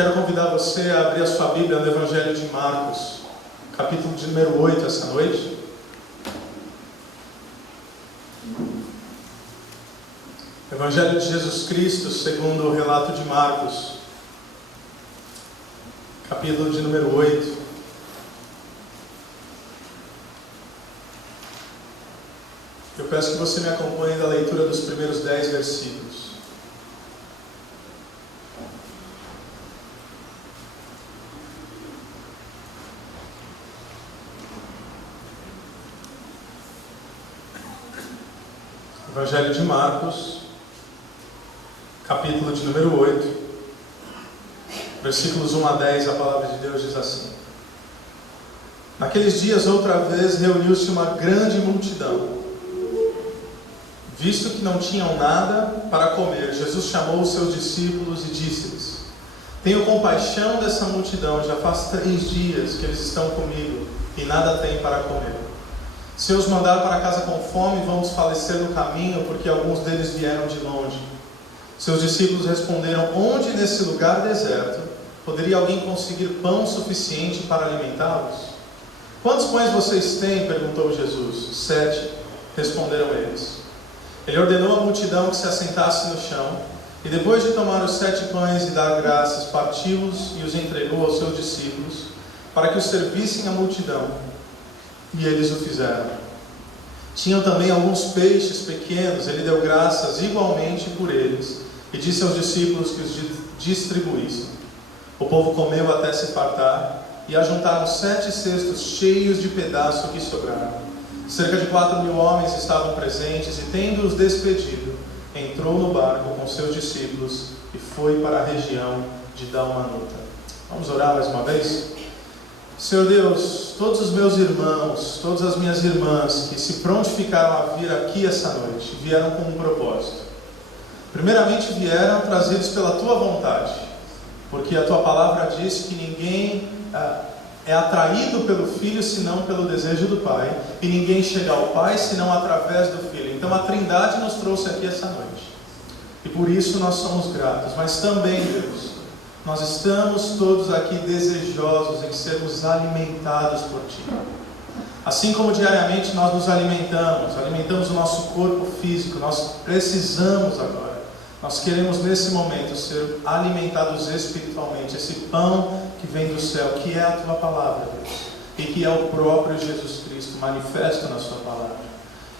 Quero convidar você a abrir a sua Bíblia no Evangelho de Marcos, capítulo de número 8, essa noite. Evangelho de Jesus Cristo, segundo o relato de Marcos, capítulo de número 8. Eu peço que você me acompanhe na leitura dos primeiros 10 versículos. Evangelho de Marcos, capítulo de número 8, versículos 1 a 10, a palavra de Deus diz assim: Naqueles dias, outra vez, reuniu-se uma grande multidão. Visto que não tinham nada para comer, Jesus chamou os seus discípulos e disse-lhes: Tenho compaixão dessa multidão, já faz 3 dias que eles estão comigo e nada têm para comer. Se eu os mandar para casa com fome, vão desfalecer no caminho, porque alguns deles vieram de longe. Seus discípulos responderam: Onde nesse lugar deserto poderia alguém conseguir pão suficiente para alimentá-los? Quantos pães vocês têm? Perguntou Jesus. 7, responderam eles. Ele ordenou à multidão que se assentasse no chão, e depois de tomar os 7 pães e dar graças, partiu-os e os entregou aos seus discípulos, para que os servissem à multidão. E eles o fizeram. Tinham também alguns peixes pequenos, ele deu graças igualmente por eles, e disse aos discípulos que os distribuíssem. O povo comeu até se fartar, e ajuntaram 7 cestos cheios de pedaços que sobraram. Cerca de 4.000 homens estavam presentes, e tendo-os despedido, entrou no barco com seus discípulos e foi para a região de Dalmanuta. Vamos orar mais uma vez? Senhor Deus, todos os meus irmãos, todas as minhas irmãs que se prontificaram a vir aqui essa noite, vieram com um propósito. Primeiramente vieram trazidos pela Tua vontade, porque a Tua palavra diz que ninguém é atraído pelo Filho senão pelo desejo do Pai, e ninguém chega ao Pai senão através do Filho. Então a Trindade nos trouxe aqui essa noite, e por isso nós somos gratos. Mas também, Deus, nós estamos todos aqui desejosos em sermos alimentados por Ti. Assim como diariamente nós nos alimentamos o nosso corpo físico, nós precisamos agora, nós queremos nesse momento ser alimentados espiritualmente, esse pão que vem do céu, que é a Tua palavra, Deus, e que é o próprio Jesus Cristo manifesto na Sua palavra.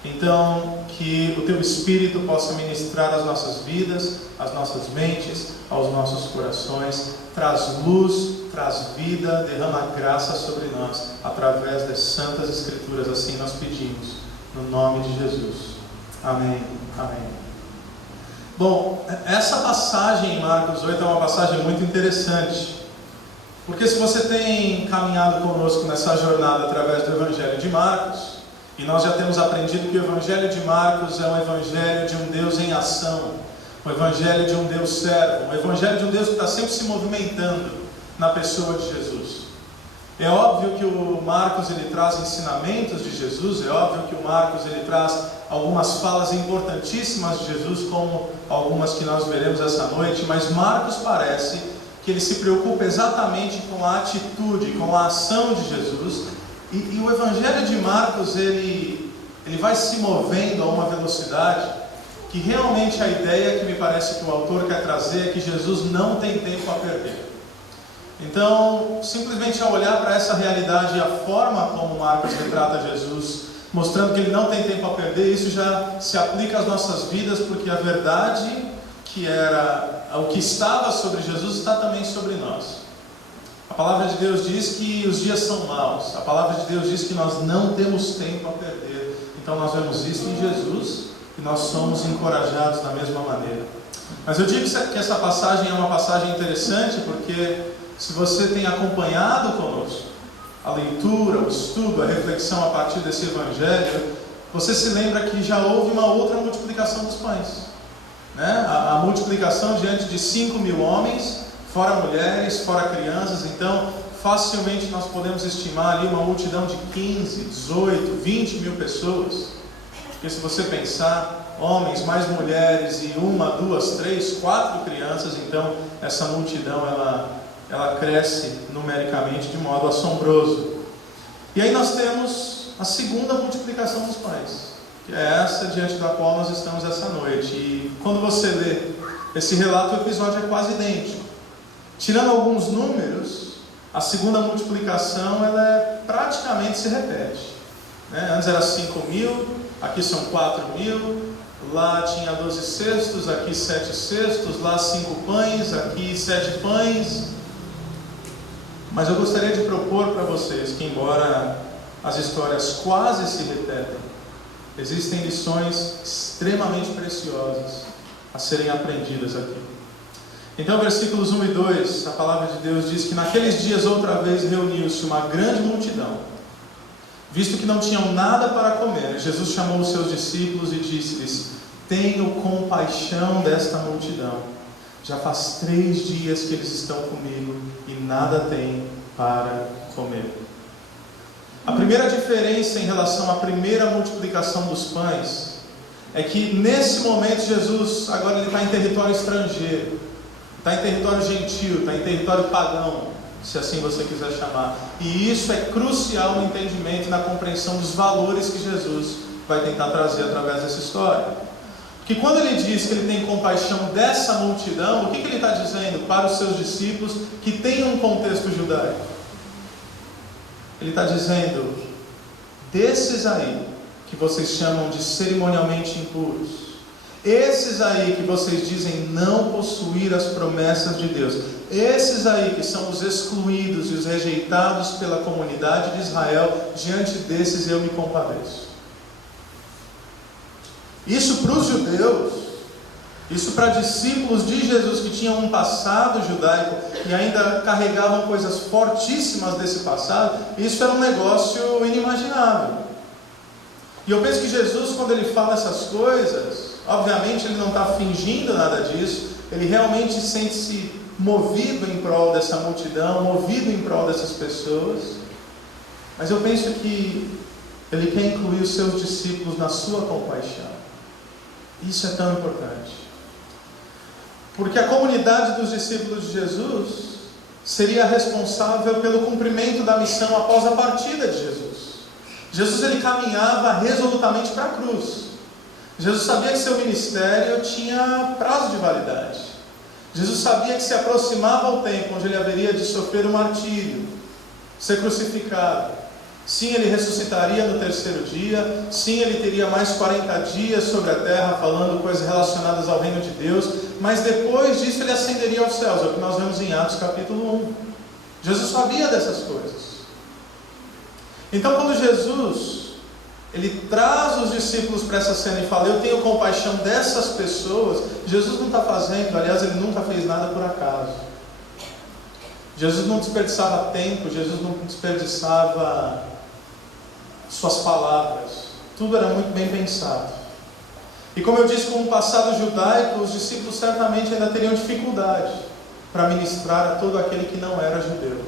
Então, que o Teu Espírito possa ministrar as nossas vidas, as nossas mentes, aos nossos corações, traz luz, traz vida, derrama graça sobre nós, através das Santas Escrituras. Assim nós pedimos, no nome de Jesus. Amém. Amém. Bom, essa passagem em Marcos 8 é uma passagem muito interessante, porque se você tem caminhado conosco nessa jornada através do Evangelho de Marcos, e nós já temos aprendido que o Evangelho de Marcos é um Evangelho de um Deus em ação, um Evangelho de um Deus servo, um Evangelho de um Deus que está sempre se movimentando na pessoa de Jesus. É óbvio que o Marcos ele traz ensinamentos de Jesus, é óbvio que o Marcos ele traz algumas falas importantíssimas de Jesus, como algumas que nós veremos essa noite, mas Marcos parece que ele se preocupa exatamente com a atitude, com a ação de Jesus. E o Evangelho de Marcos, ele vai se movendo a uma velocidade que realmente a ideia que me parece que o autor quer trazer é que Jesus não tem tempo a perder. Então, simplesmente ao olhar para essa realidade e a forma como Marcos retrata Jesus, mostrando que ele não tem tempo a perder, isso já se aplica às nossas vidas, porque a verdade que era o que estava sobre Jesus está também sobre nós. A palavra de Deus diz que os dias são maus. A palavra de Deus diz que nós não temos tempo a perder. Então nós vemos isso em Jesus e nós somos encorajados da mesma maneira. Mas eu digo que essa passagem é uma passagem interessante porque se você tem acompanhado conosco a leitura, o estudo, a reflexão a partir desse Evangelho, você se lembra que já houve uma outra multiplicação dos pães, né? A multiplicação diante de 5.000 homens, fora mulheres, fora crianças. Então facilmente nós podemos estimar ali uma multidão de 15, 18, 20 mil pessoas. Porque se você pensar, homens mais mulheres e 1, 2, 3, 4 crianças, então essa multidão ela cresce numericamente de modo assombroso. E aí nós temos a segunda multiplicação dos pães, que é essa diante da qual nós estamos essa noite. E quando você lê esse relato, o episódio é quase idêntico. Tirando alguns números, a segunda multiplicação praticamente se repete. Antes era 5.000, aqui são 4.000, lá tinha 12 cestos, aqui 7 cestos, lá 5 pães, aqui 7 pães. Mas eu gostaria de propor para vocês que, embora as histórias quase se repetem, existem lições extremamente preciosas a serem aprendidas aqui. Então, versículos 1 e 2, a palavra de Deus diz que naqueles dias outra vez reuniu-se uma grande multidão, visto que não tinham nada para comer. Jesus chamou os seus discípulos e disse-lhes: tenho compaixão desta multidão. Já faz 3 dias que eles estão comigo e nada têm para comer. A primeira diferença em relação à primeira multiplicação dos pães é que nesse momento Jesus agora ele está em território estrangeiro, está em território gentil, está em território pagão, se assim você quiser chamar. E isso é crucial no entendimento e na compreensão dos valores que Jesus vai tentar trazer através dessa história. Que quando ele diz que ele tem compaixão dessa multidão, o que ele está dizendo para os seus discípulos que tem um contexto judaico? Ele está dizendo: desses aí que vocês chamam de cerimonialmente impuros, esses aí que vocês dizem não possuir as promessas de Deus, esses aí que são os excluídos e os rejeitados pela comunidade de Israel, diante desses eu me compadeço. Isso para os judeus, isso para discípulos de Jesus que tinham um passado judaico e ainda carregavam coisas fortíssimas desse passado, isso era um negócio inimaginável. E eu penso que Jesus, quando ele fala essas coisas, obviamente ele não está fingindo nada disso, ele realmente sente-se movido em prol dessa multidão, movido em prol dessas pessoas. Mas eu penso que ele quer incluir os seus discípulos na sua compaixão. Isso é tão importante, porque a comunidade dos discípulos de Jesus seria responsável pelo cumprimento da missão após a partida de Jesus. Jesus ele caminhava resolutamente para a cruz. Jesus sabia que seu ministério tinha prazo de validade. Jesus sabia que se aproximava o tempo onde ele haveria de sofrer o martírio, ser crucificado. Sim, ele ressuscitaria no 3º dia. Sim, ele teria mais 40 dias sobre a terra falando coisas relacionadas ao reino de Deus. Mas depois disso ele ascenderia aos céus. É o que nós vemos em Atos capítulo 1. Jesus sabia dessas coisas. Então quando Jesus ele traz os discípulos para essa cena e fala: eu tenho compaixão dessas pessoas, Jesus não está fazendo, aliás ele nunca fez nada por acaso. Jesus não desperdiçava tempo, Jesus não desperdiçava suas palavras, tudo era muito bem pensado. E como eu disse, com o passado judaico, os discípulos certamente ainda teriam dificuldade para ministrar a todo aquele que não era judeu.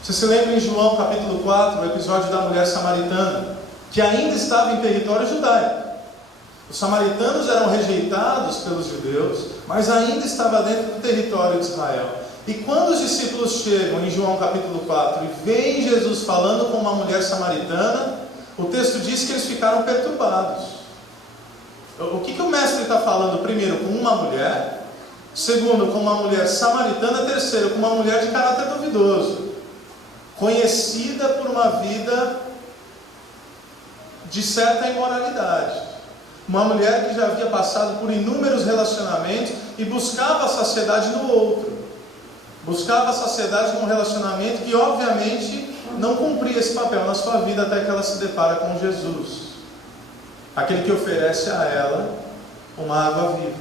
Você se lembra em João capítulo 4, o episódio da mulher samaritana, que ainda estava em território judaico. Os samaritanos eram rejeitados pelos judeus, mas ainda estava dentro do território de Israel. E quando os discípulos chegam em João capítulo 4 e veem Jesus falando com uma mulher samaritana, o texto diz que eles ficaram perturbados. O que o mestre está falando? Primeiro, com uma mulher. Segundo, com uma mulher samaritana. Terceiro, com uma mulher de caráter duvidoso, conhecida por uma vida de certa imoralidade. Uma mulher que já havia passado por inúmeros relacionamentos e buscava a saciedade no outro. Buscava a saciedade num relacionamento que obviamente não cumpria esse papel na sua vida, até que ela se depara com Jesus, aquele que oferece a ela uma água viva,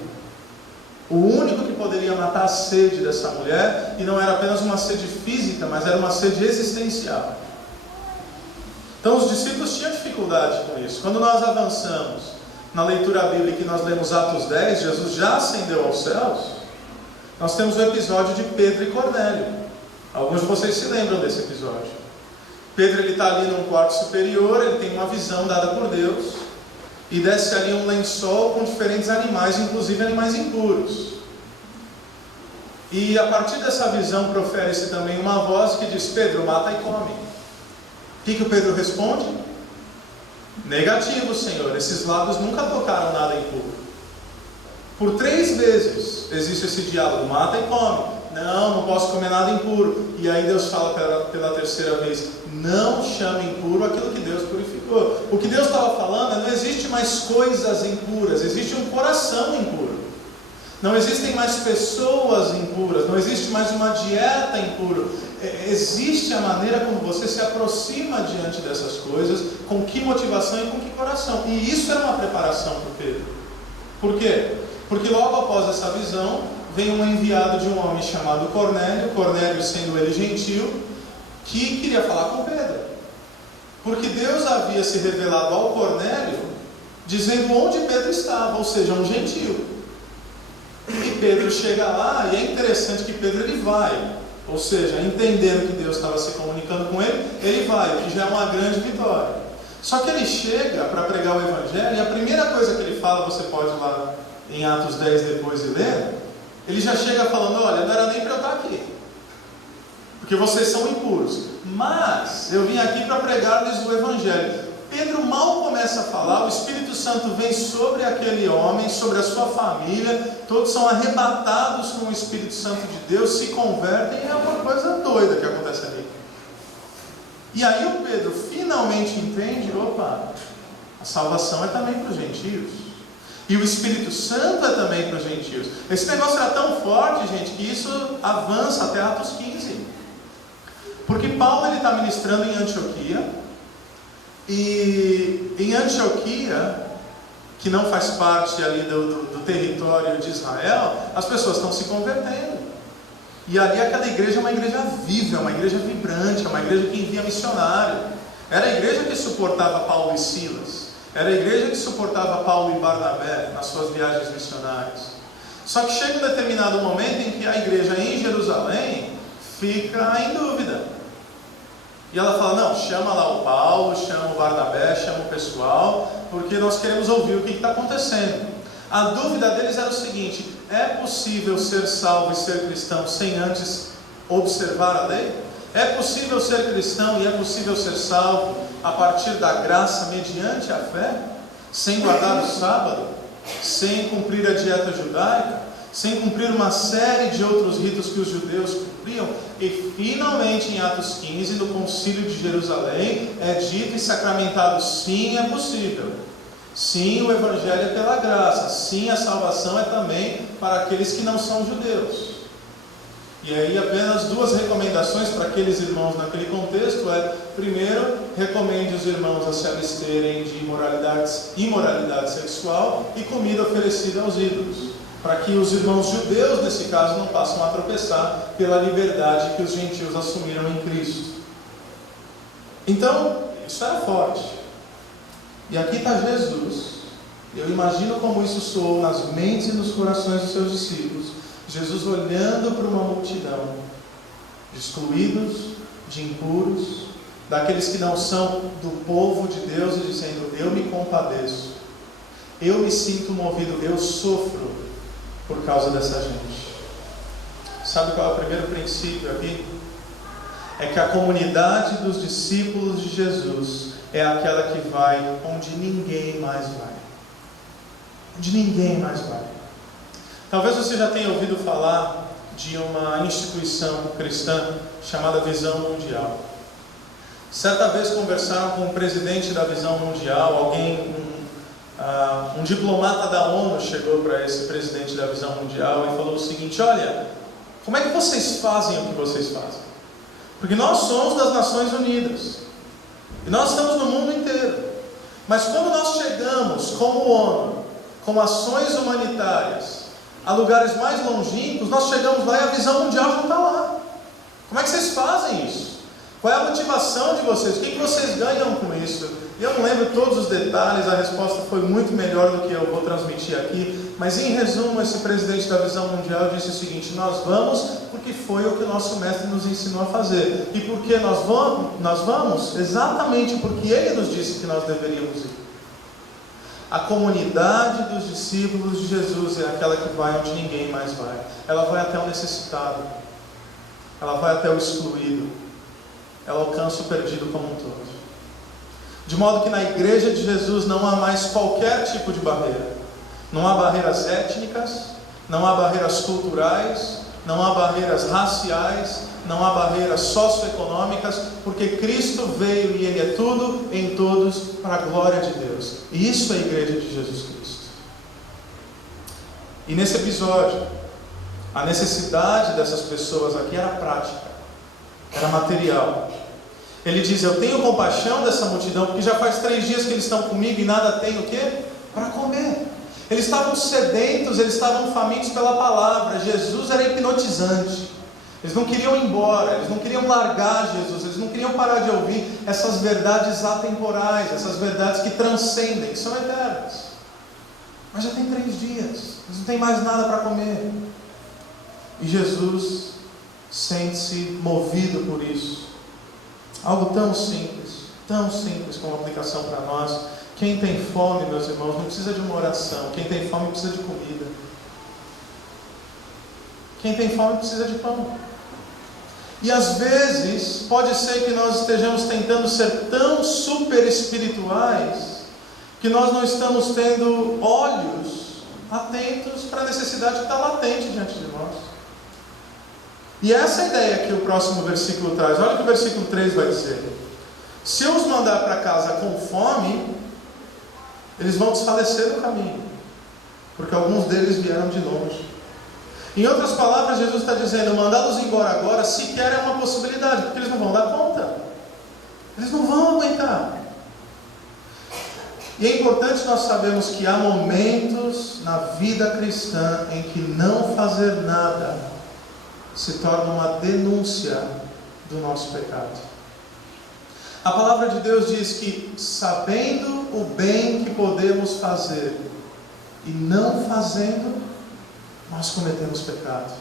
o único que poderia matar a sede dessa mulher. E não era apenas uma sede física, mas era uma sede existencial. Então os discípulos tinham dificuldade com isso. Quando nós avançamos na leitura bíblica e nós lemos Atos 10, Jesus já ascendeu aos céus. Nós temos o episódio de Pedro e Cornélio. Alguns de vocês se lembram desse episódio. Pedro está ali num quarto superior, ele tem uma visão dada por Deus, e desce ali um lençol com diferentes animais, inclusive animais impuros. E a partir dessa visão profere-se também uma voz que diz: Pedro, mata e come. O que o Pedro responde? Negativo, Senhor, esses lábios nunca tocaram nada impuro. Por 3 vezes existe esse diálogo: mata e come. Não posso comer nada impuro. E aí Deus fala pela 3ª vez: não chame impuro aquilo que Deus purificou. O que Deus estava falando é: não existe mais coisas impuras, existe um coração impuro. Não existem mais pessoas impuras, não existe mais uma dieta impura. Existe a maneira como você se aproxima diante dessas coisas, com que motivação e com que coração. E isso era uma preparação para Pedro. Por quê? Porque logo após essa visão, vem um enviado de um homem chamado Cornélio, Cornélio sendo ele gentil, que queria falar com Pedro. Porque Deus havia se revelado ao Cornélio, dizendo onde Pedro estava, ou seja, um gentil. E Pedro chega lá, e é interessante que Pedro ele vai, ou seja, entendendo que Deus estava se comunicando com ele, ele vai, o que já é uma grande vitória. Só que ele chega para pregar o Evangelho, e a primeira coisa que ele fala, você pode ir lá em Atos 10 depois e ler, ele já chega falando: olha, não era nem para eu estar aqui, porque vocês são impuros, mas eu vim aqui para pregar-lhes o Evangelho. Pedro mal começa a falar, o Espírito Santo vem sobre aquele homem, sobre a sua família, todos são arrebatados com o Espírito Santo de Deus, se convertem, é uma coisa doida que acontece ali. E aí o Pedro finalmente entende: opa, a salvação é também para os gentios, e o Espírito Santo é também para os gentios. Esse negócio era tão forte, gente, que isso avança até Atos 15, porque Paulo está ministrando em Antioquia, e em Antioquia, que não faz parte ali do território de Israel, as pessoas estão se convertendo. E ali aquela igreja é uma igreja viva, é uma igreja vibrante, é uma igreja que envia missionário. Era a igreja que suportava Paulo e Silas, era a igreja que suportava Paulo e Barnabé nas suas viagens missionárias. Só que chega um determinado momento em que a igreja em Jerusalém fica em dúvida. E ela fala: não, chama lá o Paulo, chama o Barnabé, chama o pessoal, porque nós queremos ouvir o que está acontecendo. A dúvida deles era o seguinte: é possível ser salvo e ser cristão sem antes observar a lei? É possível ser cristão e é possível ser salvo a partir da graça mediante a fé? Sem guardar o sábado? Sem cumprir a dieta judaica? Sem cumprir uma série de outros ritos que os judeus cumpriam? E finalmente em Atos 15, no concílio de Jerusalém, é dito e sacramentado: sim, é possível. Sim, o Evangelho é pela graça. Sim, a salvação é também para aqueles que não são judeus. E aí apenas 2 recomendações para aqueles irmãos naquele contexto é: primeiro, recomende os irmãos a se absterem de imoralidade sexual e comida oferecida aos ídolos, para que os irmãos judeus, nesse caso, não passem a tropeçar pela liberdade que os gentios assumiram em Cristo. Então, isso era forte. E aqui está Jesus. Eu imagino como isso soou nas mentes e nos corações dos seus discípulos. Jesus olhando para uma multidão de excluídos, de impuros, daqueles que não são do povo de Deus, e dizendo: eu me compadeço, eu me sinto movido, eu sofro por causa dessa gente. Sabe qual é o primeiro princípio aqui? É que a comunidade dos discípulos de Jesus é aquela que vai onde ninguém mais vai. Onde ninguém mais vai. Talvez você já tenha ouvido falar de uma instituição cristã chamada Visão Mundial. Certa vez conversaram com o presidente da Visão Mundial, um diplomata da ONU chegou para esse presidente da Visão Mundial e falou o seguinte: olha, como é que vocês fazem o que vocês fazem? Porque nós somos das Nações Unidas, e nós estamos no mundo inteiro, mas quando nós chegamos como ONU, com ações humanitárias, a lugares mais longínquos, nós chegamos lá e a Visão Mundial já está lá. Como é que vocês fazem isso? Qual é a motivação de vocês? O que vocês ganham com isso? Eu não lembro todos os detalhes, a resposta foi muito melhor do que eu vou transmitir aqui, mas em resumo, esse presidente da Visão Mundial disse o seguinte: nós vamos porque foi o que o nosso mestre nos ensinou a fazer. E por que nós vamos? Exatamente porque ele nos disse que nós deveríamos ir. A comunidade dos discípulos de Jesus é aquela que vai onde ninguém mais vai. Ela vai até o necessitado. Ela vai até o excluído. Ela alcança o perdido como um todo. De modo que na igreja de Jesus não há mais qualquer tipo de barreira. Não há barreiras étnicas, não há barreiras culturais, não há barreiras raciais, não há barreiras socioeconômicas, porque Cristo veio e Ele é tudo em todos para a glória de Deus. E isso é a igreja de Jesus Cristo. E nesse episódio, a necessidade dessas pessoas aqui era prática, era material. Ele diz: eu tenho compaixão dessa multidão, porque já faz 3 dias que eles estão comigo e nada tem o quê? Para comer. Eles estavam sedentos, eles estavam famintos pela palavra. Jesus era hipnotizante. Eles não queriam ir embora, eles não queriam largar Jesus, eles não queriam parar de ouvir essas verdades atemporais, essas verdades que transcendem, que são eternas. Mas já tem 3 dias, eles não têm mais nada para comer. E Jesus sente-se movido por isso. Algo tão simples como aplicação para nós. Quem tem fome, meus irmãos, não precisa de uma oração. Quem tem fome precisa de comida. Quem tem fome precisa de pão. E às vezes, pode ser que nós estejamos tentando ser tão super espirituais, que nós não estamos tendo olhos atentos para a necessidade que está latente diante de nós. E essa é a ideia que o próximo versículo traz. Olha o que o versículo 3 vai dizer: se eu os mandar para casa com fome, eles vão desfalecer no caminho, porque alguns deles vieram de longe. Em outras palavras, Jesus está dizendo: mandá-los embora agora sequer é uma possibilidade, porque eles não vão dar conta, eles não vão aguentar. E é importante nós sabermos que há momentos na vida cristã em que não fazer nada se torna uma denúncia do nosso pecado. A palavra de Deus diz que, sabendo o bem que podemos fazer e não fazendo, nós cometemos pecado.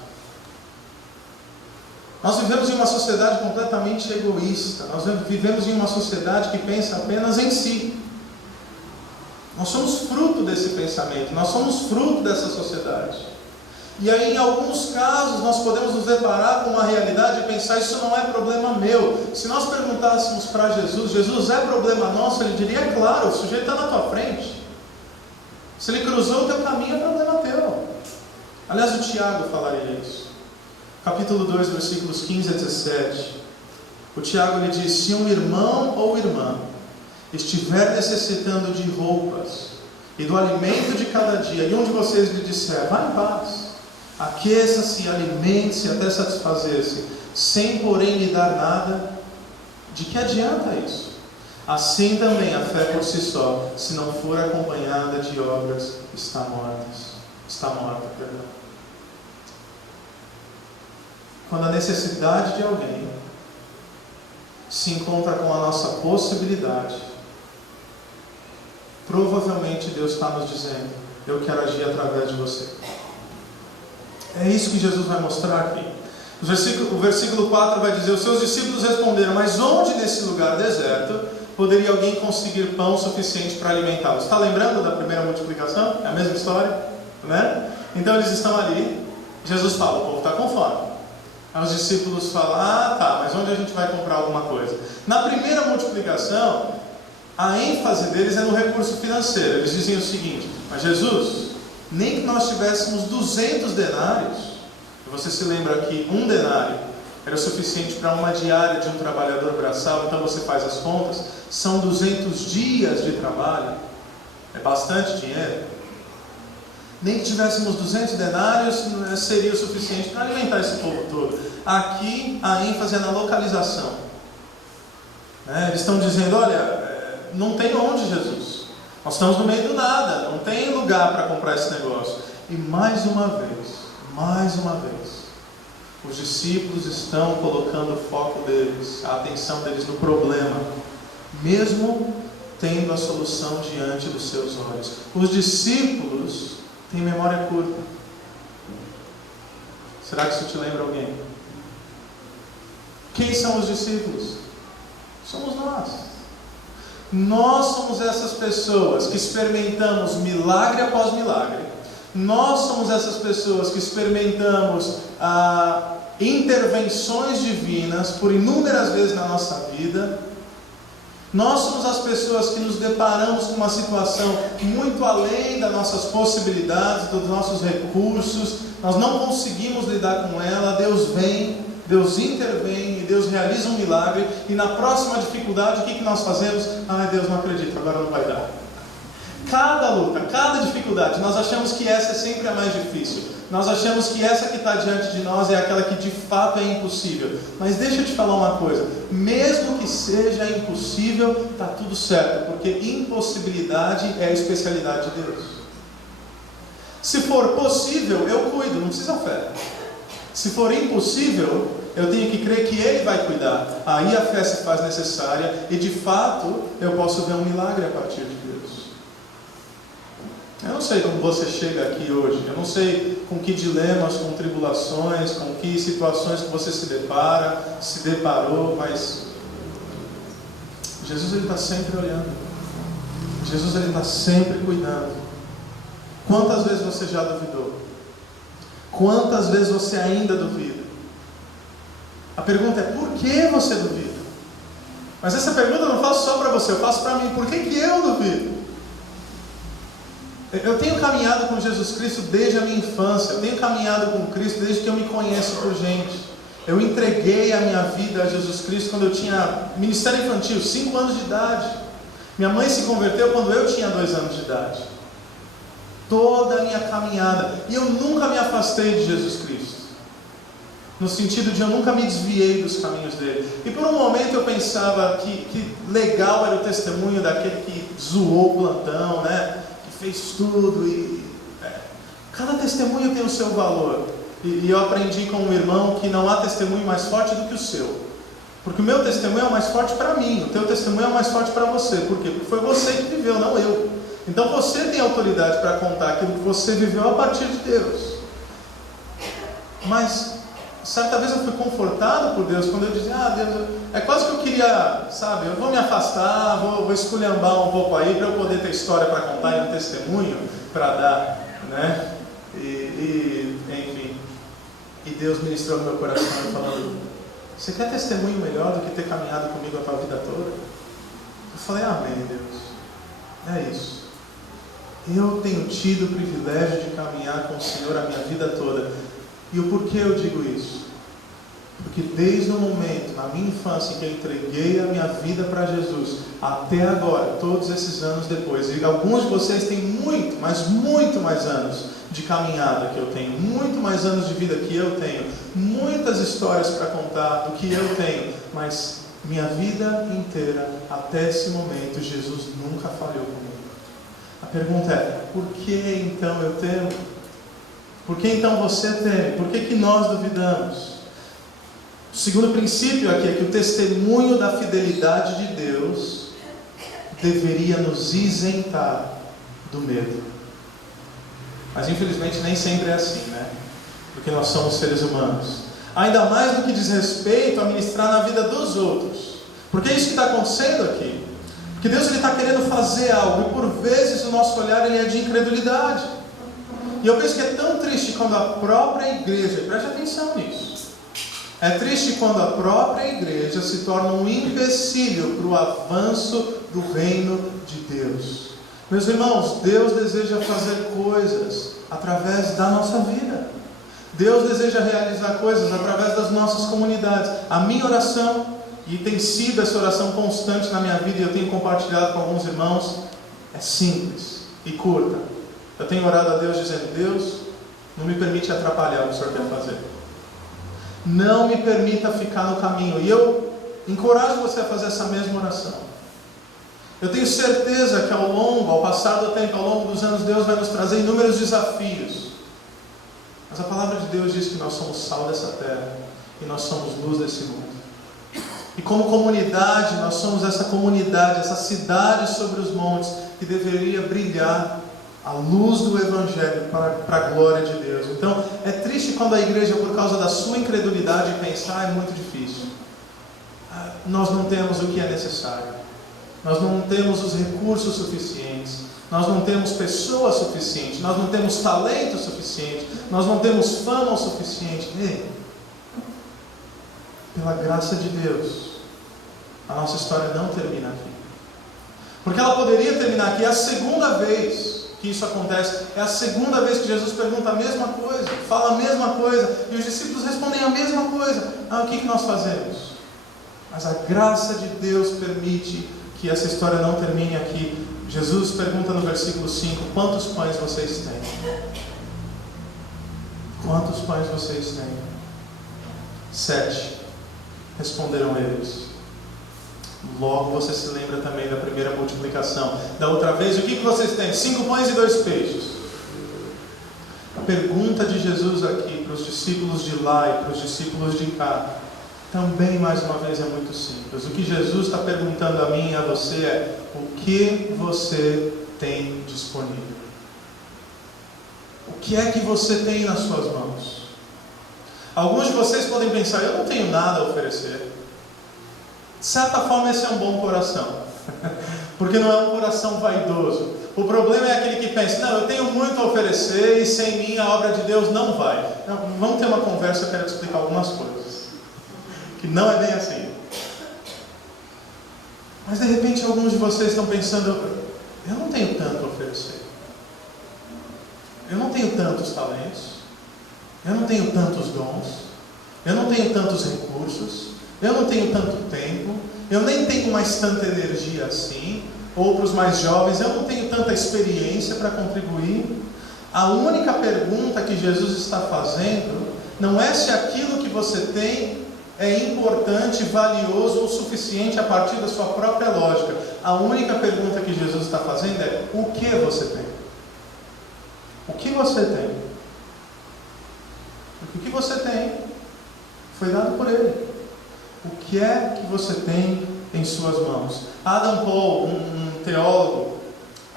Nós vivemos em uma sociedade completamente egoísta. Nós vivemos em uma sociedade que pensa apenas em si. Nós somos fruto desse pensamento, nós somos fruto dessa sociedade. E aí, em alguns casos, nós podemos nos deparar com uma realidade e pensar: isso não é problema meu. Se nós perguntássemos para Jesus: Jesus, é problema nosso? Ele diria: é claro, o sujeito está na tua frente. Se ele cruzou o teu caminho, é problema teu. Aliás, o Tiago falaria isso. Capítulo 2, versículos 15 a 17. O Tiago lhe diz: se um irmão ou irmã estiver necessitando de roupas e do alimento de cada dia, e um de vocês lhe disser: vá em paz, aqueça-se, alimente-se até satisfazer-se, sem porém lhe dar nada, de que adianta isso? Assim também a fé por si só, se não for acompanhada de obras, está morta. Quando a necessidade de alguém se encontra com a nossa possibilidade, provavelmente Deus está nos dizendo: eu quero agir através de você. É isso que Jesus vai mostrar aqui. O versículo 4 vai dizer: os seus discípulos responderam: mas onde nesse lugar deserto poderia alguém conseguir pão suficiente para alimentá-los? Está lembrando da primeira multiplicação? É a mesma história, né? Então eles estão ali, Jesus fala: o povo está com fome. Aí os discípulos falam: ah, tá, mas onde a gente vai comprar alguma coisa? Na primeira multiplicação, a ênfase deles é no recurso financeiro. Eles dizem o seguinte: mas Jesus, nem que nós tivéssemos 200 denários, você se lembra que 1 denário era suficiente para uma diária de um trabalhador braçal, então você faz as contas, são 200 dias de trabalho, é bastante dinheiro. Nem que tivéssemos 200 denários seria o suficiente para alimentar esse povo todo. Aqui a ênfase é na localização. Eles estão dizendo: olha, não tem onde, Jesus. Nós estamos no meio do nada, não tem lugar para comprar esse negócio. E mais uma vez, os discípulos estão colocando o foco deles, a atenção deles no problema, mesmo tendo a solução diante dos seus olhos. Os discípulos têm memória curta. Será que isso te lembra alguém? Quem são os discípulos? Somos nós. Nós somos essas pessoas que experimentamos milagre após milagre. Nós somos essas pessoas que experimentamos intervenções divinas por inúmeras vezes na nossa vida. Nós somos as pessoas que nos deparamos com uma situação muito além das nossas possibilidades, dos nossos recursos. Nós não conseguimos lidar com ela. Deus vem, Deus intervém e Deus realiza um milagre. E na próxima dificuldade, o que nós fazemos? Ai, Deus, não acredito, agora não vai dar. Cada luta, cada dificuldade, nós achamos que essa é sempre a mais difícil. Nós achamos que essa que está diante de nós é aquela que de fato é impossível. Mas deixa eu te falar uma coisa. Mesmo que seja impossível, está tudo certo. Porque impossibilidade é a especialidade de Deus. Se for possível, eu cuido, não precisa fé. Se for impossível, eu tenho que crer que Ele vai cuidar. Aí a fé se faz necessária e de fato eu posso ver um milagre a partir de Deus. Eu não sei como você chega aqui hoje, eu não sei com que dilemas, com tribulações, com que situações que você se deparou, mas Jesus, Ele está sempre olhando. Jesus, Ele está sempre cuidando. Quantas vezes você já duvidou? Quantas vezes você ainda duvida? A pergunta é, por que você duvida? Mas essa pergunta eu não faço só para você, eu faço para mim. Por que eu duvido? Eu tenho caminhado com Jesus Cristo desde a minha infância. Eu tenho caminhado com Cristo desde que eu me conheço por gente. Eu entreguei a minha vida a Jesus Cristo quando eu tinha ministério infantil, 5 anos de idade. Minha mãe se converteu quando eu tinha 2 anos de idade. Toda a minha caminhada. E eu nunca me afastei de Jesus Cristo. No sentido de eu nunca me desviei dos caminhos dele. E por um momento eu pensava que legal era o testemunho daquele que zoou o plantão, né? Fez tudo cada testemunho tem o seu valor. E eu aprendi com um irmão que não há testemunho mais forte do que o seu. Porque o meu testemunho é o mais forte para mim, o teu testemunho é o mais forte para você. Por quê? Porque foi você que viveu, não eu. Então você tem autoridade para contar aquilo que você viveu a partir de Deus. Mas certa vez eu fui confortado por Deus quando eu dizia, Deus, é quase que eu queria, sabe, eu vou me afastar, vou esculhambar um pouco aí para eu poder ter história para contar e um testemunho para dar, né? Enfim, e Deus ministrou no meu coração falando, você quer testemunho melhor do que ter caminhado comigo a tua vida toda? Eu falei, amém, Deus, é isso. Eu tenho tido o privilégio de caminhar com o Senhor a minha vida toda. E o porquê eu digo isso? Porque desde o momento, na minha infância, em que eu entreguei a minha vida para Jesus, até agora, todos esses anos depois, e alguns de vocês têm muito, mas muito mais anos de caminhada que eu tenho, muito mais anos de vida que eu tenho, muitas histórias para contar do que eu tenho, mas minha vida inteira, até esse momento, Jesus nunca falhou comigo. A pergunta é, por que então eu temo? Por que então você teme? Por que nós duvidamos? O segundo princípio aqui é que o testemunho da fidelidade de Deus deveria nos isentar do medo. Mas infelizmente nem sempre é assim, né? Porque nós somos seres humanos. Ainda mais no que diz respeito a ministrar na vida dos outros. Porque é isso que está acontecendo aqui. Porque Deus está querendo fazer algo e por vezes o nosso olhar ele é de incredulidade. E eu penso que é tão triste quando a própria igreja, preste atenção nisso, é triste quando a própria igreja se torna um empecilho para o avanço do reino de Deus. Meus irmãos, Deus deseja fazer coisas através da nossa vida. Deus deseja realizar coisas através das nossas comunidades. A minha oração, e tem sido essa oração constante na minha vida, e eu tenho compartilhado com alguns irmãos, é simples e curta. Eu tenho orado a Deus dizendo, Deus, não me permite atrapalhar o que o Senhor quer fazer. Não me permita ficar no caminho. E eu encorajo você a fazer essa mesma oração. Eu tenho certeza que ao passar do tempo, ao longo dos anos, Deus vai nos trazer inúmeros desafios. Mas a palavra de Deus diz que nós somos sal dessa terra e nós somos luz desse mundo. E como comunidade, nós somos essa comunidade, essa cidade sobre os montes que deveria brilhar a luz do Evangelho para a glória de Deus. Então, é triste quando a igreja, por causa da sua incredulidade, pensa, é muito difícil. Nós não temos o que é necessário. nós não temos os recursos suficientes, nós não temos pessoas suficientes, nós não temos talento suficiente, nós não temos fama o suficiente. Ei, pela graça de Deus, a nossa história não termina aqui. Porque ela poderia terminar aqui. É a segunda vez que isso acontece. É a segunda vez que Jesus pergunta a mesma coisa, fala a mesma coisa, e os discípulos respondem a mesma coisa. O que nós fazemos? Mas a graça de Deus permite que essa história não termine aqui. Jesus pergunta no versículo 5: quantos pães vocês têm? Quantos pães vocês têm? 7, responderam eles. Logo você se lembra também da primeira multiplicação. Da outra vez, o que vocês têm? 5 pães e 2 peixes. A pergunta de Jesus aqui para os discípulos de lá e para os discípulos de cá também, mais uma vez, é muito simples. O que Jesus está perguntando a mim e a você é: o que você tem disponível? O que é que você tem nas suas mãos? Alguns de vocês podem pensar: eu não tenho nada a oferecer. De certa forma, esse é um bom coração, porque não é um coração vaidoso. O problema é aquele que pensa: não, eu tenho muito a oferecer e sem mim a obra de Deus não vai. Não, vamos ter uma conversa, eu quero te explicar algumas coisas, que não é bem assim. Mas de repente alguns de vocês estão pensando: eu não tenho tanto a oferecer, eu não tenho tantos talentos, eu não tenho tantos dons, eu não tenho tantos recursos, eu não tenho tanto tempo, eu nem tenho mais tanta energia assim. Ou para os mais jovens: eu não tenho tanta experiência para contribuir. A única pergunta que Jesus está fazendo não é se aquilo que você tem é importante, valioso ou suficiente a partir da sua própria lógica. A única pergunta que Jesus está fazendo é: o que você tem? O que você tem? Porque o que você tem foi dado por Ele. O que é que você tem em suas mãos? Adam Paul, um teólogo,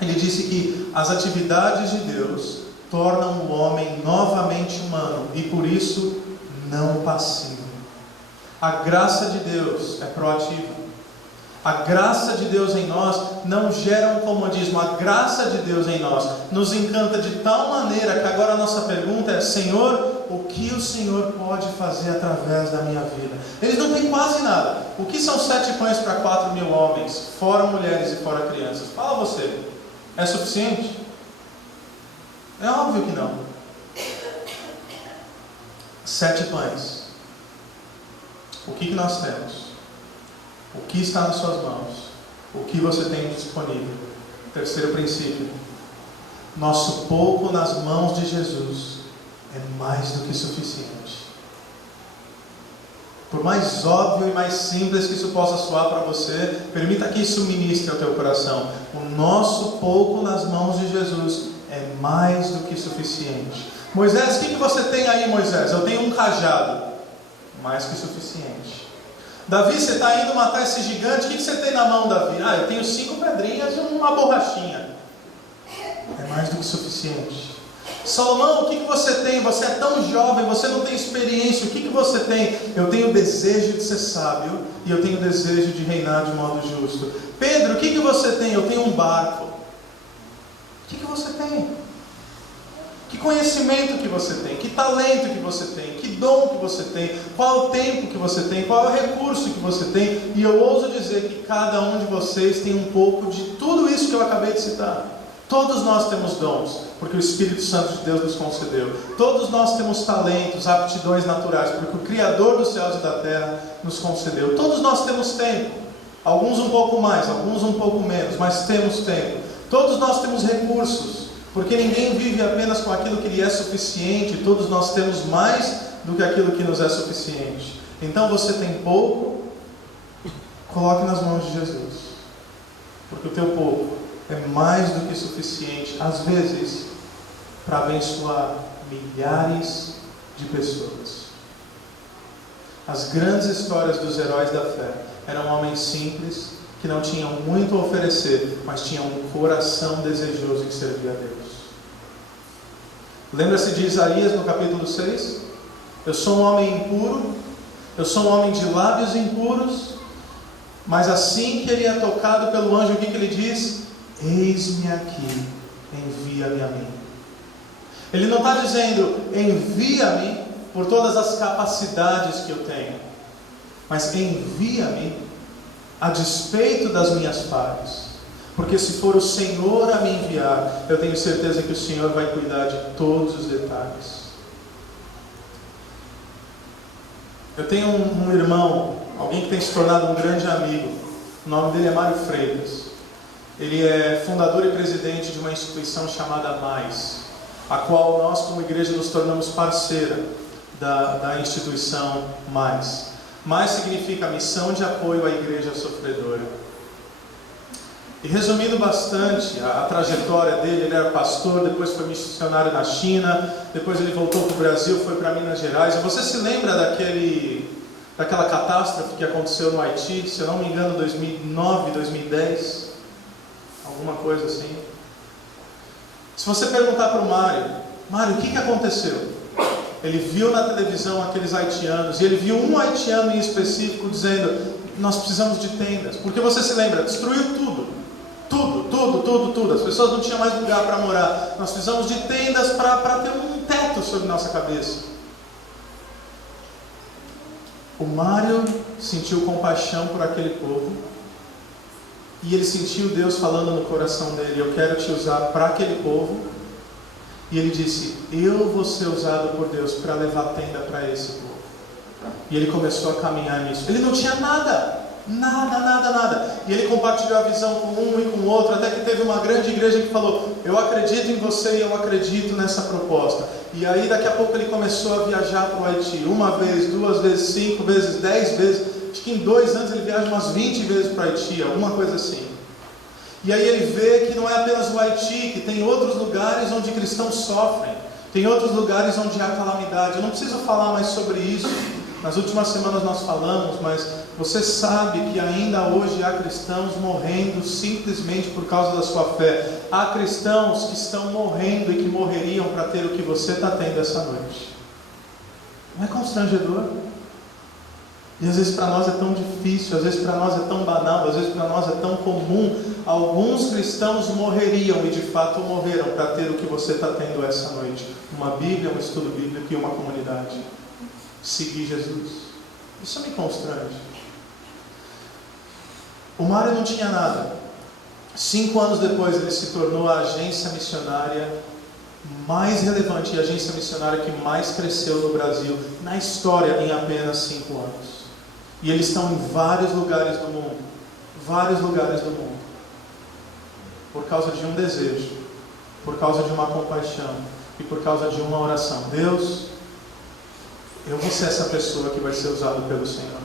ele disse que as atividades de Deus tornam o homem novamente humano e por isso não passivo. A graça de Deus é proativa. A graça de Deus em nós não gera um comodismo. A graça de Deus em nós nos encanta de tal maneira que agora a nossa pergunta é: Senhor, o que o Senhor pode fazer através da minha vida? Eles não têm quase nada. O que são 7 pães para 4.000 homens, fora mulheres e fora crianças? Fala você, é suficiente? É óbvio que não. 7 pães. O que nós temos? O que está nas suas mãos? O que você tem disponível? Terceiro princípio: nosso pouco nas mãos de Jesus é mais do que suficiente. Por mais óbvio e mais simples que isso possa soar para você, permita que isso ministre ao teu coração. O nosso pouco nas mãos de Jesus é mais do que suficiente. Moisés, o que você tem aí, Moisés? Eu tenho um cajado. Mais que suficiente. Davi, você está indo matar esse gigante, o que você tem na mão, Davi? Eu tenho 5 pedrinhas e uma borrachinha. É mais do que suficiente. Salomão, o que você tem? Você é tão jovem, você não tem experiência, o que você tem? Eu tenho desejo de ser sábio e eu tenho desejo de reinar de modo justo. Pedro, o que você tem? Eu tenho um barco. O que você tem? Que conhecimento que você tem? Que talento que você tem? Que dom que você tem? Qual o tempo que você tem? Qual é o recurso que você tem? E eu ouso dizer que cada um de vocês tem um pouco de tudo isso que eu acabei de citar. Todos nós temos dons, porque o Espírito Santo de Deus nos concedeu. Todos nós temos talentos, aptidões naturais, porque o Criador dos céus e da terra nos concedeu. Todos nós temos tempo. Alguns um pouco mais, alguns um pouco menos, mas temos tempo. Todos nós temos recursos, porque ninguém vive apenas com aquilo que lhe é suficiente. Todos nós temos mais do que aquilo que nos é suficiente. Então você tem pouco, coloque nas mãos de Jesus, porque o teu pouco é mais do que suficiente, às vezes, para abençoar milhares de pessoas. As grandes histórias dos heróis da fé eram homens simples, que não tinham muito a oferecer, mas tinham um coração desejoso em servir a Deus. Lembra-se de Isaías no capítulo 6? Eu sou um homem impuro, eu sou um homem de lábios impuros, Mas assim que ele é tocado pelo anjo, o que ele diz? Eis-me aqui, envia-me a mim. Ele não está dizendo, envia-me por todas as capacidades que eu tenho, mas envia-me a despeito das minhas falhas. Porque se for o Senhor a me enviar, eu tenho certeza que o Senhor vai cuidar de todos os detalhes. Eu tenho um irmão, alguém que tem se tornado um grande amigo. O nome dele é Mário Freitas. Ele é fundador e presidente de uma instituição chamada Mais, a qual nós como igreja nos tornamos parceira da instituição Mais. Mais significa Missão de Apoio à Igreja Sofredora. E resumindo bastante a trajetória dele, ele era pastor, depois foi missionário na China, depois ele voltou para o Brasil, foi para Minas Gerais. E você se lembra daquela catástrofe que aconteceu no Haiti, se eu não me engano, 2009, 2010? Alguma coisa assim. Se você perguntar para o Mário, o que aconteceu? Ele viu na televisão aqueles haitianos, e ele viu um haitiano em específico dizendo, nós precisamos de tendas. Porque você se lembra, destruiu tudo. Tudo. As pessoas não tinham mais lugar para morar. Nós precisamos de tendas para ter um teto sobre nossa cabeça. O Mário sentiu compaixão por aquele povo. E ele sentiu Deus falando no coração dele, eu quero te usar para aquele povo. E ele disse, eu vou ser usado por Deus para levar tenda para esse povo. E ele começou a caminhar nisso. Ele não tinha nada. E ele compartilhou a visão com um e com o outro, até que teve uma grande igreja que falou, eu acredito em você e eu acredito nessa proposta. E aí daqui a pouco ele começou a viajar para o Haiti, 1 vez, 2 vezes, 5 vezes, 10 vezes. Acho que em 2 anos ele viaja umas 20 vezes para o Haiti, alguma coisa assim. E aí ele vê que não é apenas o Haiti, que tem outros lugares onde cristãos sofrem, tem outros lugares onde há calamidade. Eu não preciso falar mais sobre isso, nas últimas semanas nós falamos, mas você sabe que ainda hoje há cristãos morrendo simplesmente por causa da sua fé. Há cristãos que estão morrendo e que morreriam para ter o que você está tendo essa noite. Não é constrangedor? E às vezes para nós é tão difícil, às vezes para nós é tão banal, às vezes para nós é tão comum. Alguns cristãos morreriam e de fato morreram para ter o que você está tendo essa noite. Uma Bíblia, um estudo bíblico e uma comunidade. Seguir Jesus. Isso me constrange. O Mário não tinha nada. 5 anos depois ele se tornou a agência missionária mais relevante e a agência missionária que mais cresceu no Brasil, na história, em apenas 5 anos. E eles estão em vários lugares do mundo. Vários lugares do mundo. Por causa de um desejo, por causa de uma compaixão e por causa de uma oração. Deus, eu vou ser essa pessoa que vai ser usada pelo Senhor.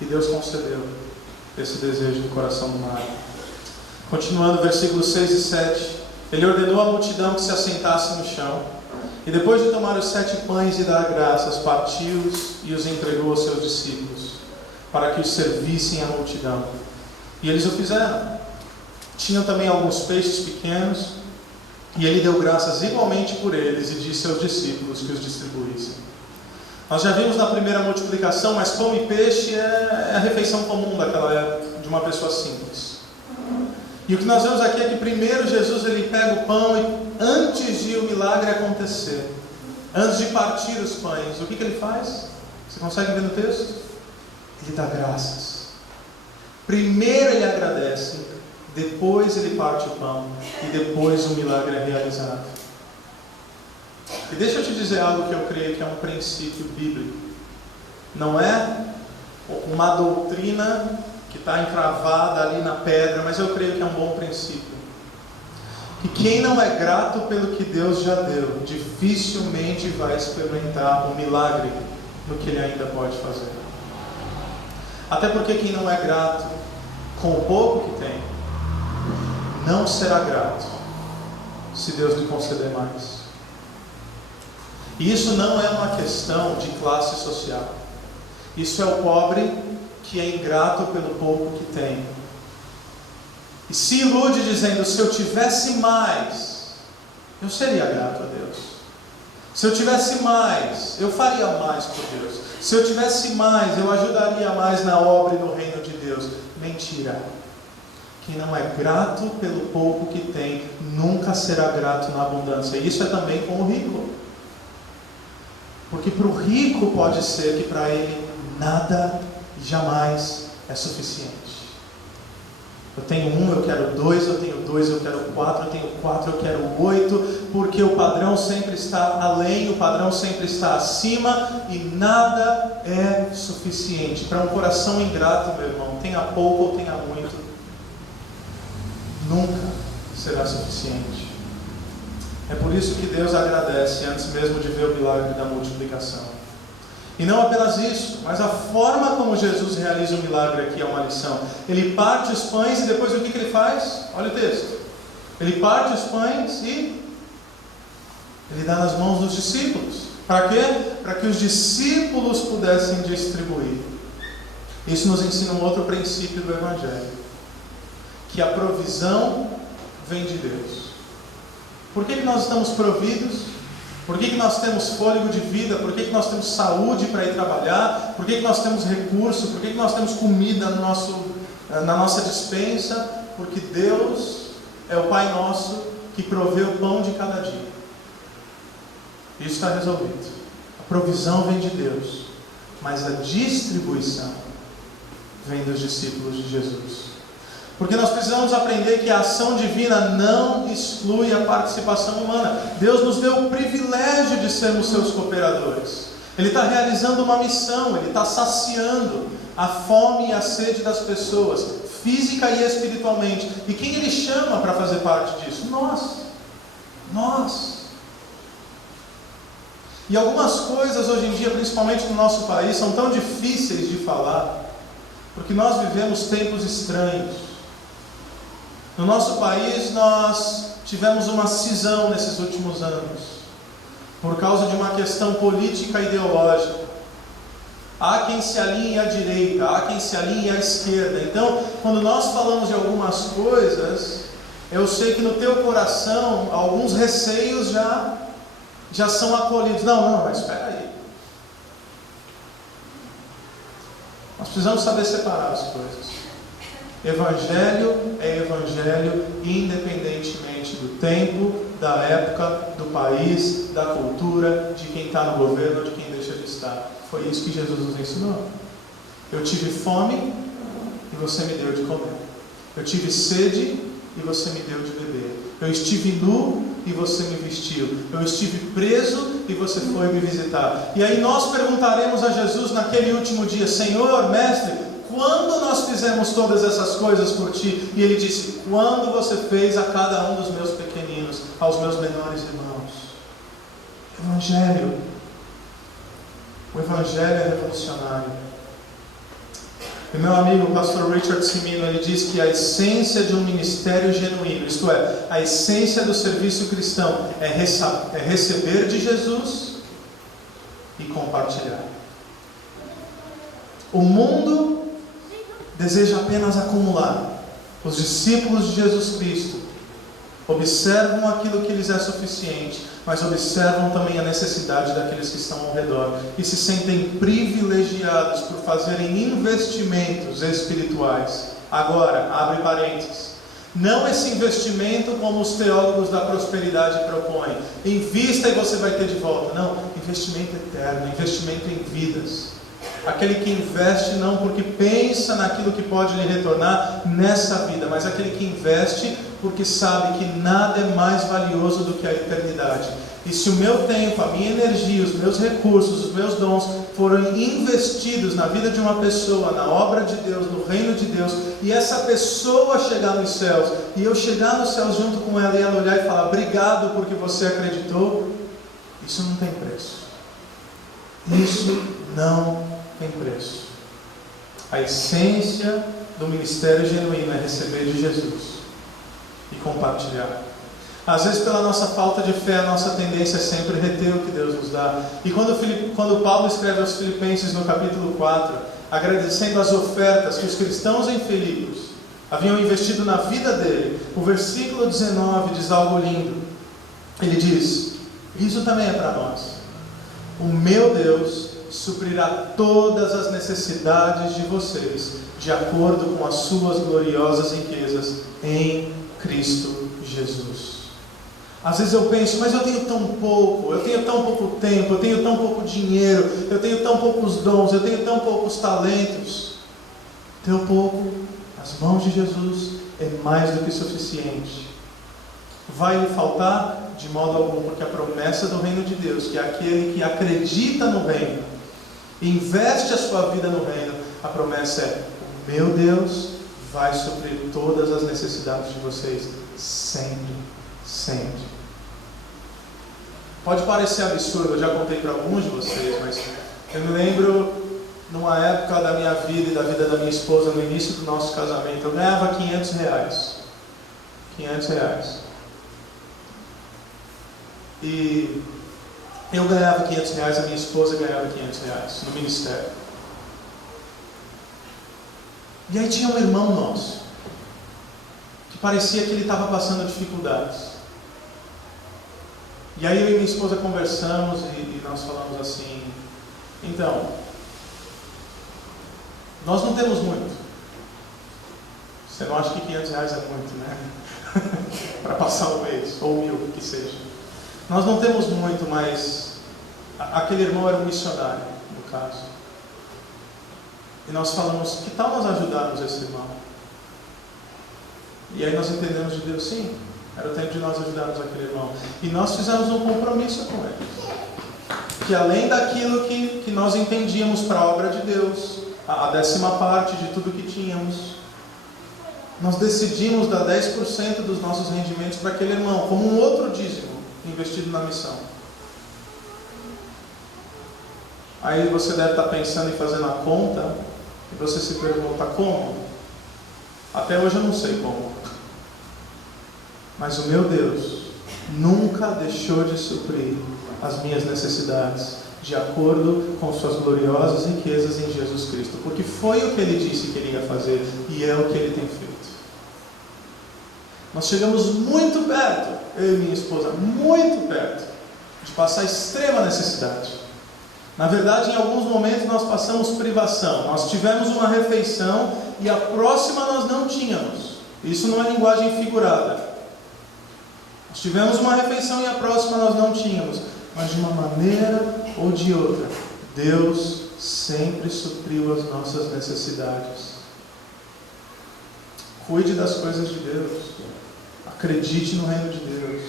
E Deus concedeu esse desejo no coração do Mário. Continuando, versículos 6 e 7. Ele ordenou à multidão que se assentasse no chão. E depois de tomar os 7 pães e dar graças, partiu-os e os entregou aos seus discípulos, para que os servissem à multidão. E eles o fizeram. Tinham também alguns peixes pequenos, e ele deu graças igualmente por eles, e disse aos discípulos que os distribuíssem. Nós já vimos na primeira multiplicação, mas pão e peixe é a refeição comum daquela época, de uma pessoa simples. E o que nós vemos aqui é que primeiro Jesus ele pega o pão e antes de o milagre acontecer, antes de partir os pães, o que ele faz? Você consegue ver no texto? Ele dá graças. Primeiro ele agradece, depois ele parte o pão e depois o milagre é realizado. E deixa eu te dizer algo que eu creio que é um princípio bíblico. Não é uma doutrina que está encravada ali na pedra, mas eu creio que é um bom princípio. Que quem não é grato pelo que Deus já deu, dificilmente vai experimentar um milagre no que Ele ainda pode fazer. Até porque quem não é grato com o pouco que tem, não será grato se Deus lhe conceder mais. E isso não é uma questão de classe social. Isso é o pobre que é ingrato pelo pouco que tem. E se ilude dizendo, se eu tivesse mais, eu seria grato a Deus. Se eu tivesse mais, eu faria mais por Deus. Se eu tivesse mais, eu ajudaria mais na obra e no reino de Deus. Mentira. Quem não é grato pelo pouco que tem, nunca será grato na abundância. E isso é também com o rico. Porque para o rico pode ser que para ele nada jamais é suficiente. Eu tenho 1, eu quero 2, eu tenho 2, eu quero 4, eu tenho 4, eu quero 8, porque o padrão sempre está além, o padrão sempre está acima e nada é suficiente. Para um coração ingrato, meu irmão, tenha pouco ou tenha muito, nunca será suficiente. É por isso que Deus agradece antes mesmo de ver o milagre da multiplicação. E não apenas isso, mas a forma como Jesus realiza o milagre aqui é uma lição. Ele parte os pães e depois o que ele faz? Olha o texto. Ele parte os pães e ele dá nas mãos dos discípulos. Para quê? Para que os discípulos pudessem distribuir. Isso nos ensina um outro princípio do Evangelho. Que a provisão vem de Deus. Por que nós estamos providos? Por que nós temos fôlego de vida? Por que nós temos saúde para ir trabalhar? Por que nós temos recurso? Por que nós temos comida na nossa despensa? Porque Deus é o Pai nosso que provê o pão de cada dia. Isso está resolvido. A provisão vem de Deus, mas a distribuição vem dos discípulos de Jesus. Porque nós precisamos aprender que a ação divina não exclui a participação humana. Deus nos deu o privilégio de sermos seus cooperadores. Ele está realizando uma missão, Ele está saciando a fome e a sede das pessoas, física e espiritualmente. E quem Ele chama para fazer parte disso? Nós. E algumas coisas hoje em dia, principalmente no nosso país, são tão difíceis de falar, porque nós vivemos tempos estranhos. No nosso país nós tivemos uma cisão nesses últimos anos, por causa de uma questão política e ideológica. Há quem se alinhe à direita, há quem se alinhe à esquerda. Então, quando nós falamos de algumas coisas, eu sei que no teu coração alguns receios já são acolhidos. Não, mas espera aí. Nós precisamos saber separar as coisas. Evangelho é evangelho independentemente do tempo, da época, do país, da cultura, de quem está no governo ou de quem deixa de estar. Foi isso que Jesus nos ensinou. Eu tive fome e você me deu de comer. Eu tive sede e você me deu de beber. Eu estive nu e você me vestiu. Eu estive preso e você foi me visitar. E aí nós perguntaremos a Jesus naquele último dia: Senhor, Mestre, quando nós fizemos todas essas coisas por Ti? E Ele disse: quando você fez a cada um dos meus pequeninos, aos meus menores irmãos. Evangelho. O Evangelho é revolucionário. E meu amigo, o pastor Richard Simino, ele diz que a essência de um ministério genuíno, isto é, a essência do serviço cristão, é receber de Jesus e compartilhar. O mundo deseja apenas acumular. Os discípulos de Jesus Cristo observam aquilo que lhes é suficiente, mas observam também a necessidade daqueles que estão ao redor e se sentem privilegiados por fazerem investimentos espirituais. Agora, abre parênteses, não esse investimento como os teólogos da prosperidade propõem: invista e você vai ter de volta. Não, investimento eterno, investimento em vidas. Aquele que investe não porque pensa naquilo que pode lhe retornar nessa vida, mas aquele que investe porque sabe que nada é mais valioso do que a eternidade. E se o meu tempo, a minha energia, os meus recursos, os meus dons forem investidos na vida de uma pessoa, na obra de Deus, no reino de Deus, e essa pessoa chegar nos céus, e eu chegar nos céus junto com ela, e ela olhar e falar: obrigado porque você acreditou, isso não tem preço. Isso não tem preço. A essência do ministério genuíno é receber de Jesus e compartilhar. Às vezes, pela nossa falta de fé, a nossa tendência é sempre reter o que Deus nos dá. E quando Paulo escreve aos Filipenses no capítulo 4, agradecendo as ofertas que os cristãos em Filipos haviam investido na vida dele, o versículo 19 diz algo lindo. Ele diz: Isso também é para nós. O meu Deus suprirá todas as necessidades de vocês, de acordo com as suas gloriosas riquezas em Cristo Jesus. Às vezes eu penso, mas eu tenho tão pouco tempo, eu tenho tão pouco dinheiro, eu tenho tão poucos dons, eu tenho tão poucos talentos. Teu pouco, nas mãos de Jesus, é mais do que suficiente. Vai lhe faltar? De modo algum, porque a promessa do reino de Deus, que é aquele que acredita no reino, investe a sua vida no reino, a promessa é: o meu Deus vai suprir todas as necessidades de vocês, sempre, sempre. Pode parecer absurdo, eu já contei para alguns de vocês, mas eu me lembro, numa época da minha vida e da vida da minha esposa, no início do nosso casamento, eu ganhava R$500. R$500. E eu ganhava R$500, a minha esposa ganhava R$500 no ministério. E aí tinha um irmão nosso, que parecia que ele estava passando dificuldades. E aí eu e minha esposa conversamos e nós falamos assim: então, nós não temos muito. Você não acha que R$500 é muito, né? Para passar o mês, ou 1.000, que seja. Nós não temos muito, mas aquele irmão era um missionário, no caso. E nós falamos: que tal nós ajudarmos esse irmão? E aí nós entendemos de Deus, sim, era o tempo de nós ajudarmos aquele irmão. E nós fizemos um compromisso com ele, que além daquilo que nós entendíamos para a obra de Deus, a 10ª parte de tudo que tínhamos, nós decidimos dar 10% dos nossos rendimentos para aquele irmão, como um outro dízimo investido na missão. Aí você deve estar pensando em fazer na conta, e você se pergunta: como? Até hoje eu não sei como. Mas o meu Deus nunca deixou de suprir as minhas necessidades, de acordo com suas gloriosas riquezas em Jesus Cristo, porque foi o que Ele disse que Ele ia fazer, e é o que Ele tem feito. Nós chegamos muito perto, eu e minha esposa, muito perto, de passar extrema necessidade. Na verdade, em alguns momentos nós passamos privação. Nós tivemos uma refeição e a próxima nós não tínhamos. Isso não é linguagem figurada. Nós tivemos uma refeição e a próxima nós não tínhamos. Mas de uma maneira ou de outra, Deus sempre supriu as nossas necessidades. Cuide das coisas de Deus. Acredite no reino de Deus,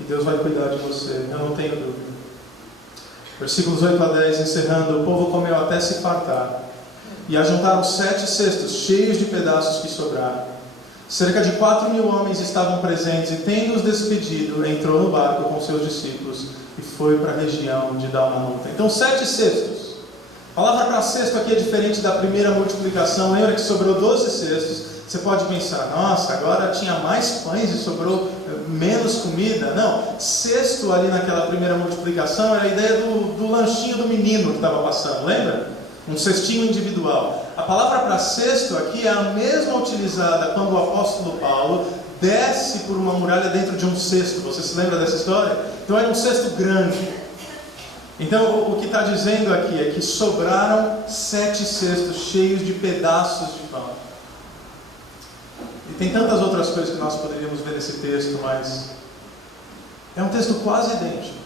e Deus vai cuidar de você, eu não tenho dúvida. Versículos 8 a 10, encerrando: o povo comeu até se fartar, e ajuntaram 7 cestos cheios de pedaços que sobraram. Cerca de 4.000 homens estavam presentes, e tendo-os despedido, entrou no barco com seus discípulos e foi para a região de Dalmanuta. Então 7 cestos. A palavra para cesto aqui é diferente da primeira multiplicação. Lembra que sobrou 12 cestos? Você pode pensar: nossa, agora tinha mais pães e sobrou menos comida. Não, cesto ali naquela primeira multiplicação era a ideia do lanchinho do menino que estava passando, lembra? Um cestinho individual. A palavra para cesto aqui é a mesma utilizada quando o apóstolo Paulo desce por uma muralha dentro de um cesto. Você se lembra dessa história? Então era um cesto grande. Então o que está dizendo aqui é que sobraram 7 cestos cheios de pedaços de pão. E tem tantas outras coisas que nós poderíamos ver nesse texto, mas é um texto quase idêntico.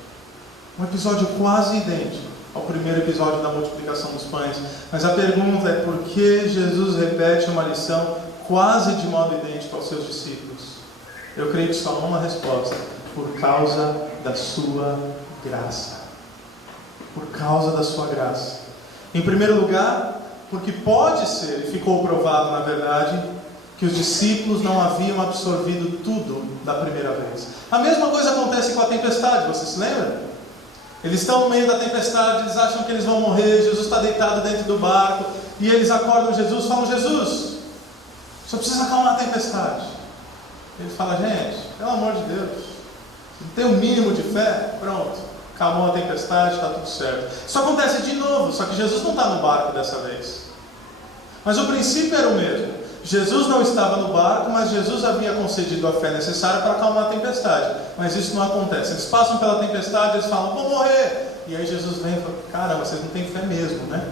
Um episódio quase idêntico ao primeiro episódio da multiplicação dos pães. Mas a pergunta é: por que Jesus repete uma lição quase de modo idêntico aos seus discípulos? Eu creio que só há uma resposta: por causa da sua graça. Por causa da sua graça. Em primeiro lugar, porque pode ser, e ficou provado na verdade, que os discípulos não haviam absorvido tudo da primeira vez. A mesma coisa acontece com a tempestade, você se lembra? Eles estão no meio da tempestade, eles acham que eles vão morrer, Jesus está deitado dentro do barco, e eles acordam Jesus e falam: Jesus, só precisa acalmar a tempestade. Ele fala: gente, pelo amor de Deus, não tem um mínimo de fé? Pronto, acalmou a tempestade, está tudo certo. Isso acontece de novo, só que Jesus não está no barco dessa vez. Mas o princípio era o mesmo. Jesus não estava no barco, mas Jesus havia concedido a fé necessária para acalmar a tempestade. Mas isso não acontece. Eles passam pela tempestade, eles falam, vou morrer. E aí Jesus vem e fala, caramba, vocês não têm fé mesmo, né?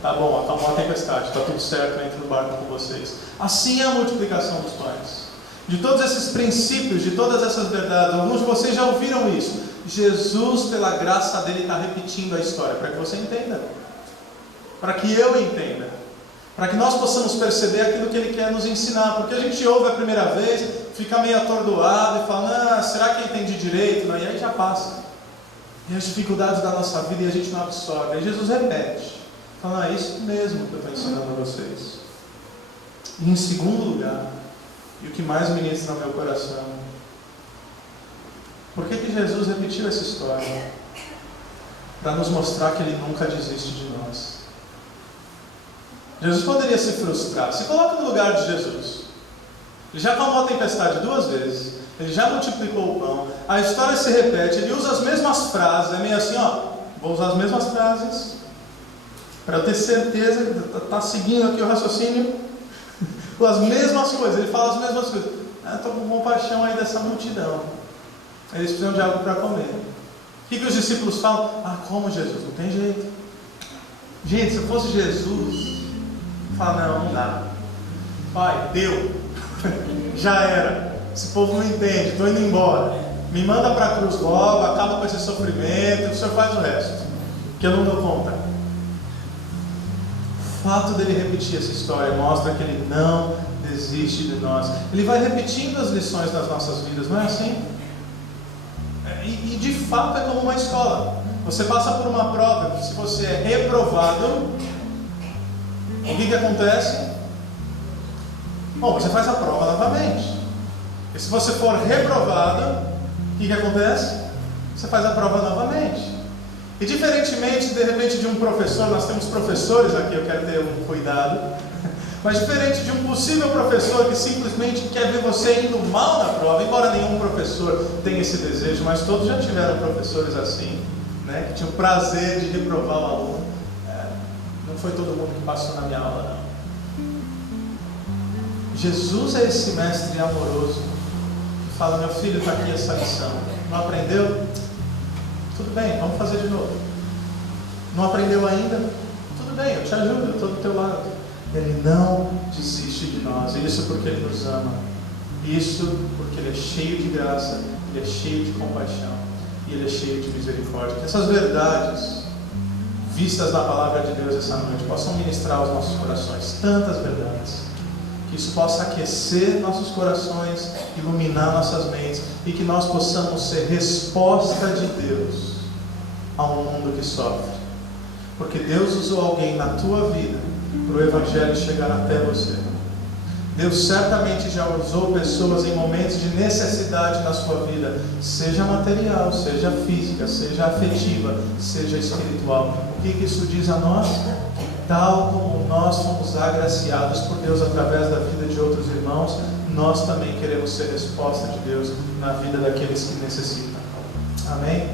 Tá bom, acalmou a tempestade, está tudo certo, eu entro no barco com vocês. Assim é a multiplicação dos pães. De todos esses princípios, de todas essas verdades, alguns de vocês já ouviram isso. Jesus, pela graça dele, está repetindo a história, para que você entenda. Para que eu entenda. Para que nós possamos perceber aquilo que ele quer nos ensinar. Porque a gente ouve a primeira vez, fica meio atordoado e fala, será que eu entendi direito? Não, e aí já passa. E as dificuldades da nossa vida e a gente não absorve. Aí Jesus repete, fala, é isso mesmo que eu estou ensinando a vocês. E em segundo lugar, e o que mais ministra no meu coração, por que Jesus repetiu essa história? Para nos mostrar que ele nunca desiste de nós. Jesus poderia se frustrar. Se coloca no lugar de Jesus. Ele já acalmou a tempestade 2 vezes. Ele já multiplicou o pão. A história se repete. Ele usa as mesmas frases. É meio assim, vou usar as mesmas frases para eu ter certeza que está seguindo aqui o raciocínio com as mesmas coisas. Ele fala as mesmas coisas. Estou com compaixão aí dessa multidão. Eles precisam de algo para comer. O que os discípulos falam? Como Jesus? Não tem jeito. Gente, se eu fosse Jesus, fala, não dá. Pai, deu. Já era. Esse povo não entende, estou indo embora. Me manda para a cruz logo, acaba com esse sofrimento, o senhor faz o resto, que eu não dou conta. O fato dele repetir essa história mostra que ele não desiste de nós. Ele vai repetindo as lições das nossas vidas, não é assim? E de fato é como uma escola. Você passa por uma prova, se você é reprovado, o que acontece? Bom, você faz a prova novamente. E se você for reprovado, o que acontece? Você faz a prova novamente. E diferentemente, de repente, de um professor, nós temos professores aqui, eu quero ter um cuidado, mas diferente de um possível professor que simplesmente quer ver você indo mal na prova, embora nenhum professor tenha esse desejo, mas todos já tiveram professores assim, né, que tinham o prazer de reprovar o aluno. Não foi todo mundo que passou na minha aula, não. Jesus é esse mestre amoroso que fala, meu filho, está aqui essa lição. Não aprendeu? Tudo bem, vamos fazer de novo. Não aprendeu ainda? Tudo bem, eu te ajudo, eu estou do teu lado. Ele não desiste de nós. Isso porque Ele nos ama. Isso porque Ele é cheio de graça, Ele é cheio de compaixão e Ele é cheio de misericórdia. Que essas verdades vistas na palavra de Deus essa noite possam ministrar aos nossos corações tantas verdades. Que isso possa aquecer nossos corações, iluminar nossas mentes e que nós possamos ser resposta de Deus a um mundo que sofre. Porque Deus usou alguém na tua vida para o Evangelho chegar até você. Deus certamente já usou pessoas em momentos de necessidade na sua vida, seja material, seja física, seja afetiva, seja espiritual. O que isso diz a nós? Tal como nós fomos agraciados por Deus através da vida de outros irmãos, nós também queremos ser resposta de Deus na vida daqueles que necessitam. Amém?